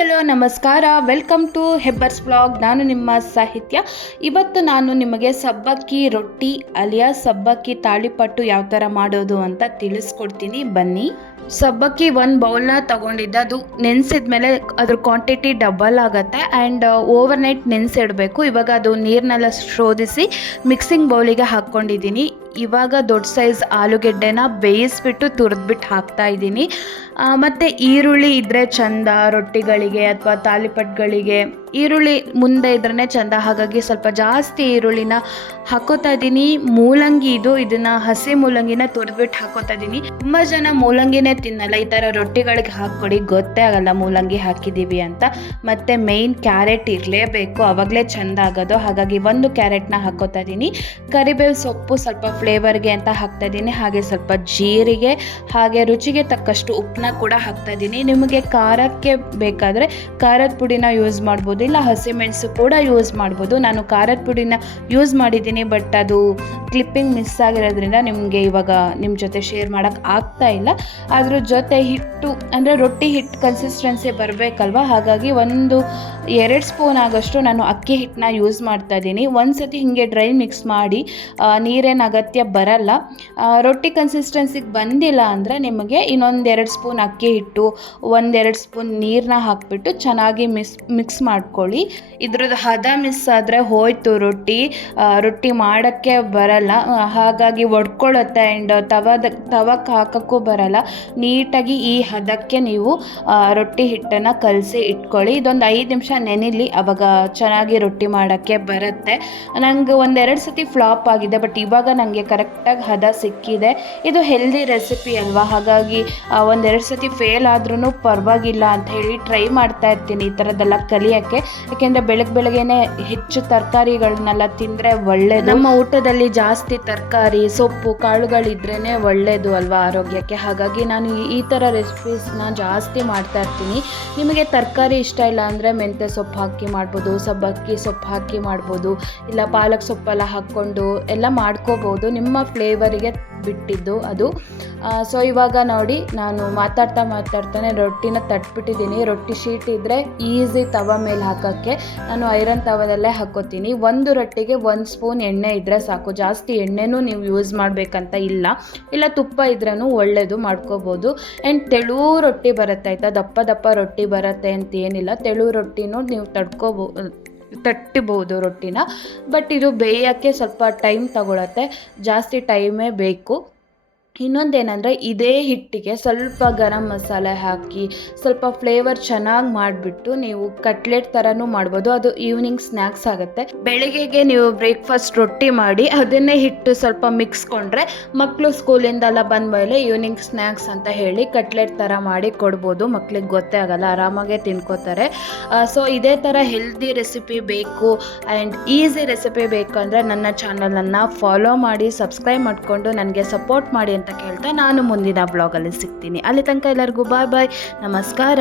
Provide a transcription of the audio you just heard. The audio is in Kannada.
ಹಲೋ ನಮಸ್ಕಾರ, ವೆಲ್ಕಮ್ ಟು ಹೆಬ್ಬರ್ಸ್ ಬ್ಲಾಗ್. ನಾನು ನಿಮ್ಮ ಸಾಹಿತ್ಯ. ಇವತ್ತು ನಾನು ನಿಮಗೆ ಸಬ್ಬಕ್ಕಿ ರೊಟ್ಟಿ ಅಲಿಯಾಸ್ ಸಬ್ಬಕ್ಕಿ ತಾಳಿಪಟ್ಟು ಯಾವ ಥರ ಮಾಡೋದು ಅಂತ ತಿಳಿಸ್ಕೊಡ್ತೀನಿ, ಬನ್ನಿ. ಸಬ್ಬಕ್ಕಿ ಒಂದು ಬೌಲ್ನ ತೊಗೊಂಡಿದ್ದೆ. ಅದು ನೆನೆಸಿದ ಮೇಲೆ ಅದ್ರ ಕ್ವಾಂಟಿಟಿ ಡಬಲ್ ಆಗುತ್ತೆ ಆ್ಯಂಡ್ ಓವರ್ ನೈಟ್ ನೆನೆಸಿಡಬೇಕು. ಇವಾಗ ಅದು ನೀರನ್ನೆಲ್ಲ ಶೋಧಿಸಿ ಮಿಕ್ಸಿಂಗ್ ಬೌಲಿಗೆ ಹಾಕ್ಕೊಂಡಿದ್ದೀನಿ. ಇವಾಗ ದೊಡ್ಡ ಸೈಜ್ ಆಲೂಗೆಡ್ಡೆನ ಬೇಯಿಸ್ಬಿಟ್ಟು ತುರಿದ್ಬಿಟ್ಟು ಹಾಕ್ತಾ ಇದ್ದೀನಿ. ಮತ್ತು ಈರುಳ್ಳಿ ಇದ್ದರೆ ಚಂದ ರೊಟ್ಟಿಗಳಿಗೆ ಅಥವಾ ತಾಲಿಪಟ್ಟುಗಳಿಗೆ. ಈರುಳ್ಳಿ ಮುಂದೆ ಇದ್ರೇ ಚಂದ, ಹಾಗಾಗಿ ಸ್ವಲ್ಪ ಜಾಸ್ತಿ ಈರುಳ್ಳಿನ ಹಾಕೋತಾ ಇದ್ದೀನಿ. ಮೂಲಂಗಿ ಇದನ್ನು ಹಸಿ ಮೂಲಂಗಿನ ತುರಿದ್ಬಿಟ್ಟು ಹಾಕೋತಾ ಇದ್ದೀನಿ. ತುಂಬ ಜನ ಮೂಲಂಗಿನೇ ತಿನ್ನಲ್ಲ, ಈ ಥರ ರೊಟ್ಟಿಗಳಿಗೆ ಹಾಕ್ಕೊಡಿ, ಗೊತ್ತೇ ಆಗಲ್ಲ ಮೂಲಂಗಿ ಹಾಕಿದ್ದೀವಿ ಅಂತ. ಮತ್ತು ಮೇಯ್ನ್ ಕ್ಯಾರೆಟ್ ಇರಲೇಬೇಕು, ಆವಾಗಲೇ ಚೆಂದ ಆಗೋದು. ಹಾಗಾಗಿ ಒಂದು ಕ್ಯಾರೆಟ್ನ ಹಾಕೋತಾ ಇದ್ದೀನಿ. ಕರಿಬೇವು ಸೊಪ್ಪು ಸ್ವಲ್ಪ ಫ್ಲೇವರ್ಗೆ ಅಂತ ಹಾಕ್ತಾ ಇದ್ದೀನಿ. ಹಾಗೆ ಸ್ವಲ್ಪ ಜೀರಿಗೆ, ಹಾಗೆ ರುಚಿಗೆ ತಕ್ಕಷ್ಟು ಉಪ್ಪನ್ನ ಕೂಡ ಹಾಕ್ತಾ ಇದ್ದೀನಿ. ನಿಮಗೆ ಖಾರಕ್ಕೆ ಬೇಕಾದರೆ ಖಾರದ ಪುಡಿನ ಯೂಸ್ ಮಾಡ್ಬೋದು, ಇಲ್ಲ ಹಸಿಮೆಣಸು ಕೂಡ ಯೂಸ್ ಮಾಡ್ಬೋದು. ನಾನು ಖಾರದ ಪುಡಿನ ಯೂಸ್ ಮಾಡಿದ್ದೀನಿ, ಬಟ್ ಅದು ಕ್ಲಿಪ್ಪಿಂಗ್ ಮಿಸ್ ಆಗಿರೋದ್ರಿಂದ ನಿಮಗೆ ಇವಾಗ ನಿಮ್ಮ ಜೊತೆ ಶೇರ್ ಮಾಡೋಕ್ಕೆ ಆಗ್ತಾ ಇಲ್ಲ. ಅದ್ರ ಜೊತೆ ಹಿಟ್ಟು ಅಂದರೆ ರೊಟ್ಟಿ ಹಿಟ್ಟು ಕನ್ಸಿಸ್ಟೆನ್ಸಿ ಬರಬೇಕಲ್ವ, ಹಾಗಾಗಿ 2 ಸ್ಪೂನ್ ಆಗೋಷ್ಟು ನಾನು ಅಕ್ಕಿ ಹಿಟ್ಟನ್ನ ಯೂಸ್ ಮಾಡ್ತಾ ಇದ್ದೀನಿ. ಒಂದು ಸತಿ ಹೀಗೆ ಡ್ರೈ ಮಿಕ್ಸ್ ಮಾಡಿ, ನೀರೇನು ಅಗತ್ಯ ಬರಲ್ಲ. ರೊಟ್ಟಿ ಕನ್ಸಿಸ್ಟೆನ್ಸಿಗೆ ಬಂದಿಲ್ಲ ಅಂದರೆ ನಿಮಗೆ ಇನ್ನೊಂದು 2 ಸ್ಪೂನ್ ಅಕ್ಕಿ ಹಿಟ್ಟು, 1-2 ಸ್ಪೂನ್ ನೀರನ್ನ ಹಾಕಿಬಿಟ್ಟು ಚೆನ್ನಾಗಿ ಮಿಕ್ಸ್ ಮಾಡ್ಕೊಳ್ಳಿ. ಇದ್ರದ್ದು ಹದ ಮಿಸ್ ಆದರೆ ಹೋಯ್ತು ರೊಟ್ಟಿ ಮಾಡೋಕ್ಕೆ ಬರಲ್ಲ, ಹಾಗಾಗಿ ಒಡ್ಕೊಳ್ಳುತ್ತೆ ಆ್ಯಂಡ್ ತವಕ್ಕೆ ಹಾಕೋಕ್ಕೂ ಬರಲ್ಲ. ನೀಟಾಗಿ ಈ ಹದಕ್ಕೆ ನೀವು ರೊಟ್ಟಿ ಹಿಟ್ಟನ್ನು ಕಲಸಿ ಇಟ್ಕೊಳ್ಳಿ. ಇದೊಂದು 5 ನಿಮಿಷ ನೆನಿಲಿ, ಆವಾಗ ಚೆನ್ನಾಗಿ ರೊಟ್ಟಿ ಮಾಡೋಕ್ಕೆ ಬರುತ್ತೆ. ನನಗೆ 1-2 ಸತಿ ಫ್ಲಾಪ್ ಆಗಿದೆ, ಬಟ್ ಇವಾಗ ನನಗೆ ಕರೆಕ್ಟಾಗಿ ಹದ ಸಿಕ್ಕಿದೆ. ಇದು ಹೆಲ್ದಿ ರೆಸಿಪಿ ಅಲ್ವಾ, ಹಾಗಾಗಿ 1-2 ಸತಿ ಫೇಲ್ ಆದ್ರೂ ಪರವಾಗಿಲ್ಲ ಅಂತ ಹೇಳಿ ಟ್ರೈ ಮಾಡ್ತಾ ಇರ್ತೀನಿ ಈ ಥರದ್ದೆಲ್ಲ ಕಲಿಯೋಕ್ಕೆ. ಯಾಕೆಂದರೆ ಬೆಳಗ್ಗೆನೇ ಹೆಚ್ಚು ತರಕಾರಿಗಳನ್ನೆಲ್ಲ ತಿಂದರೆ ಒಳ್ಳೆಯದು. ನಮ್ಮ ಊಟದಲ್ಲಿ ಜಾಸ್ತಿ ತರಕಾರಿ ಸೊಪ್ಪು ಕಾಳುಗಳಿದ್ರೇ ಒಳ್ಳೆಯದು ಅಲ್ವಾ ಆರೋಗ್ಯಕ್ಕೆ. ಹಾಗಾಗಿ ನಾನು ಈ ಥರ ರೆಸಿಪೀಸ್ನ ಜಾಸ್ತಿ ಮಾಡ್ತಾ ಇರ್ತೀನಿ. ನಿಮಗೆ ತರಕಾರಿ ಇಷ್ಟ ಇಲ್ಲ ಅಂದರೆ ಮೆಂತ್ಯ ಸೊಪ್ಪು ಹಾಕಿ ಮಾಡ್ಬೋದು, ಸಬ್ಬಕ್ಕಿ ಸೊಪ್ಪು ಹಾಕಿ ಮಾಡ್ಬೋದು, ಇಲ್ಲ ಪಾಲಕ್ ಸೊಪ್ಪೆಲ್ಲ ಹಾಕ್ಕೊಂಡು ಎಲ್ಲ ಮಾಡ್ಕೋಬೋದು, ನಿಮ್ಮ ಫ್ಲೇವರಿಗೆ ಬಿಟ್ಟಿದ್ದು ಅದು. ಸೊ ಇವಾಗ ನೋಡಿ, ನಾನು ಮಾತಾಡ್ತಾನೆ ರೊಟ್ಟಿನ ತಟ್ಬಿಟ್ಟಿದ್ದೀನಿ. ರೊಟ್ಟಿ ಶೀಟ್ ಇದ್ದರೆ ಈಸಿ ತವ ಮೇಲೆ ಹಾಕೋಕ್ಕೆ, ನಾನು ಐರನ್ ತವದಲ್ಲೇ ಹಾಕೋತೀನಿ. ಒಂದು ರೊಟ್ಟಿಗೆ 1 ಸ್ಪೂನ್ ಎಣ್ಣೆ ಇದ್ದರೆ ಸಾಕು, ಜಾಸ್ತಿ ಎಣ್ಣೆನೂ ನೀವು ಯೂಸ್ ಮಾಡಬೇಕಂತ ಇಲ್ಲ ತುಪ್ಪ ಇದ್ರೂ ಒಳ್ಳೆಯದು, ಮಾಡ್ಕೋಬೋದು. ಆ್ಯಂಡ್ ತೆಳು ರೊಟ್ಟಿ ಬರುತ್ತೆ ಆಯಿತಾ, ದಪ್ಪ ರೊಟ್ಟಿ ಬರುತ್ತೆ ಅಂತ ಏನಿಲ್ಲ. ತೆಳು ರೊಟ್ಟಿನೂ ನೀವು ತಟ್ಟಬಹುದು ರೊಟ್ಟಿನ, ಬಟ್ ಇದು ಬೇಯೋಕ್ಕೆ ಸ್ವಲ್ಪ ಟೈಮ್ ತಗೊಳುತ್ತೆ, ಜಾಸ್ತಿ ಟೈಮೇ ಬೇಕು. ಇನ್ನೊಂದೇನೆಂದರೆ ಇದೇ ಹಿಟ್ಟಿಗೆ ಸ್ವಲ್ಪ ಗರಂ ಮಸಾಲೆ ಹಾಕಿ ಸ್ವಲ್ಪ ಫ್ಲೇವರ್ ಚೆನ್ನಾಗಿ ಮಾಡಿಬಿಟ್ಟು ನೀವು ಕಟ್ಲೆಟ್ ಥರನೂ ಮಾಡ್ಬೋದು. ಅದು ಈವ್ನಿಂಗ್ ಸ್ನ್ಯಾಕ್ಸ್ ಆಗುತ್ತೆ. ಬೆಳಿಗ್ಗೆಗೆ ನೀವು ಬ್ರೇಕ್ಫಾಸ್ಟ್ ರೊಟ್ಟಿ ಮಾಡಿ ಅದನ್ನೇ ಹಿಟ್ಟು ಸ್ವಲ್ಪ ಮಿಕ್ಸ್ಕೊಂಡ್ರೆ ಮಕ್ಕಳು ಸ್ಕೂಲಿಂದೆಲ್ಲ ಬಂದಮೇಲೆ ಈವ್ನಿಂಗ್ ಸ್ನ್ಯಾಕ್ಸ್ ಅಂತ ಹೇಳಿ ಕಟ್ಲೆಟ್ ಥರ ಮಾಡಿ ಕೊಡ್ಬೋದು. ಮಕ್ಳಿಗೆ ಗೊತ್ತೇ ಆಗಲ್ಲ, ಆರಾಮಾಗೆ ತಿನ್ಕೋತಾರೆ. ಸೊ ಇದೇ ಥರ ಹೆಲ್ದಿ ರೆಸಿಪಿ ಬೇಕು ಆ್ಯಂಡ್ ಈಸಿ ರೆಸಿಪಿ ಬೇಕು ಅಂದರೆ ನನ್ನ ಚಾನಲನ್ನು ಫಾಲೋ ಮಾಡಿ, ಸಬ್ಸ್ಕ್ರೈಬ್ ಮಾಡಿಕೊಂಡು ನನಗೆ ಸಪೋರ್ಟ್ ಮಾಡಿ ಅಂತ ಕೇಳ್ತಾ ನಾನು ಮುಂದಿನ ಬ್ಲಾಗಲ್ಲಿ ಸಿಗ್ತೀನಿ. ಅಲ್ಲಿ ತನಕ ಎಲ್ಲರಿಗೂ ಬಾಯ್, ನಮಸ್ಕಾರ.